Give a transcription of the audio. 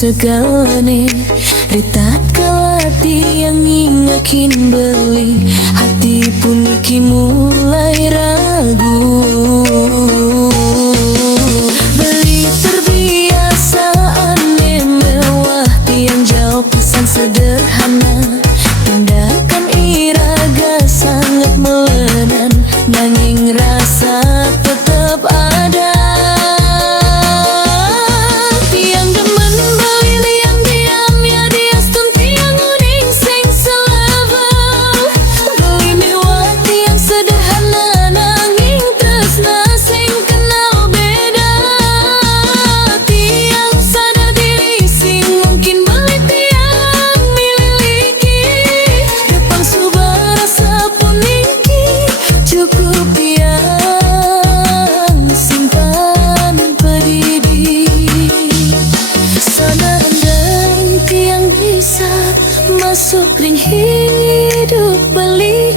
segalanya. Ritat kelati yang ingakin beli, hati pun iki mulai ragu. Beli terbiasaan mewah, tiang jauh pesan sederhana. Tindakan iraga sangat melenan, nanging rasa tetap ada. Tiang demen beli liam diam, ya diastun tiang uning sing selevel. Beli mewah tiang sederhana, nanging tresna sing kenal beda. Tiang sadar diri sing mungkin beli tiang miliki. Depang subah rasa pun ningki, cukup tiang simpan pedidi. Sana andai tiang bisa masuk ring hidup beli,